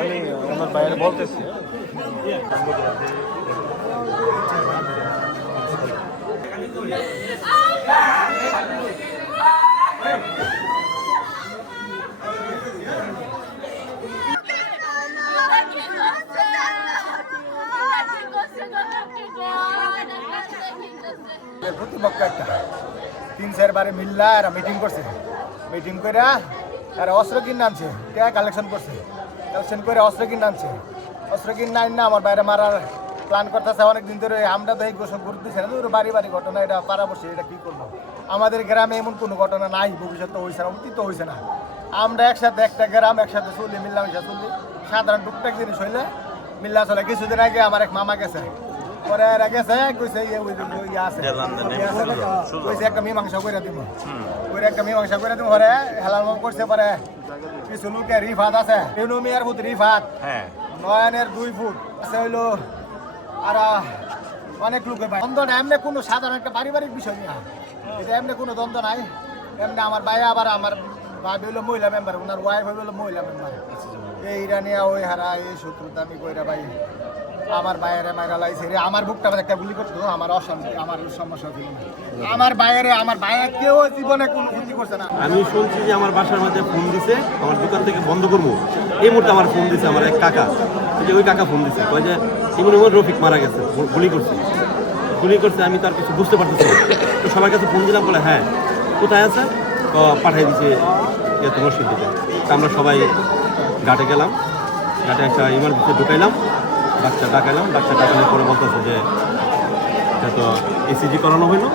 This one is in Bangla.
আমি আমার বাইরে বলতেছি প্রতিপক্ষ একটা 3-4 বারে মিল্লা এরা মিটিং করছে, মিটিং করে এরা অস্ত্র কিনে আনছে, কালেকশন করছে, কালেকশন করে অস্ত্র কিনে আনছে, অস্ত্র কিনে আন না আমার বাইরে মারার প্ল্যান করতেছে অনেকদিন ধরে। আমরা তো এই গোসল গুরুত্ব দিচ্ছি না, বাড়ি বাড়ি ঘটনা, এটা পাড়া বসে, এটা কী করবো? আমাদের গ্রামে এমন কোনো ঘটনা নাই, ভবিষ্যৎ হয়েছে না, অতীত হয়েছে না। আমরা একসাথে একটা গ্রাম একসাথে চলি, মিল্লামিশা চলি, সাধারণ টুকটাক জিনিস হইলে মিল্লা চলে। কিছুদিন আগে আমার এক মামা গেছে, পরে এরা গেছে কইছে কইছে একটা মীমাংসা করে দিব, ওই একটা মীমাংসা করে দিব। পরে হেলাল করছে, পরে কিছু লোকে রিফাত আছে, ইউনোমিয়ার ফুট রিফাত, নয়নের 2 ফুট আছে হইলো, আর অনেক লোকে ভাই দ্বন্দ্ব না। এমনি কোনো সাধারণ একটা পারিবারিক বিষয় না, এটা এমনি কোনো দ্বন্দ্ব নাই। এমনি আমার ভাই আবার আমার ভাবি হইলো মহিলা মেম্বার, ওনার ওয়াইফ হইলো মহিলা মেম্বার। এইটা নিয়ে ওই হারা এই শত্রুতা আমি কইরা ভাই আমার বাইরে মাইরা লাইছে রে, আমার বুকটা একটা গুলি করতো, আমার অশান্তি, আমার সমস্যা ছিল না। আমার বাইরে, আমার বাইরে কেউ জীবনে কোনো ক্ষতি করছে না। আমি শুনছি যে আমার বাসার মধ্যে ফোন দিছে, আমার দোকান থেকে বন্ধ করবো এই মুহূর্তে আমার ফোন দিছে আমার এক কাকা, যে ওই কাকা ফোন দিছে, কয় যে এমন রফিক মারা গেছে, গুলি করছে। আমি তার কিছু বুঝতে পারতেছি না, তো সবার কাছে ফোন দিলাম, বলে হ্যাঁ কোথায় আছে, পাঠিয়ে দিচ্ছে তোমার সিদ্ধিতে। আমরা সবাই ঘাটে গেলাম, ঘাটে একটা ইমার্জেন্সি ঢুকাইলাম, বাচ্চা ডাকাইলাম, বাচ্চা ডাকানোর পরে বলতেছে যে এটা তো এসিজি করানো হইলো।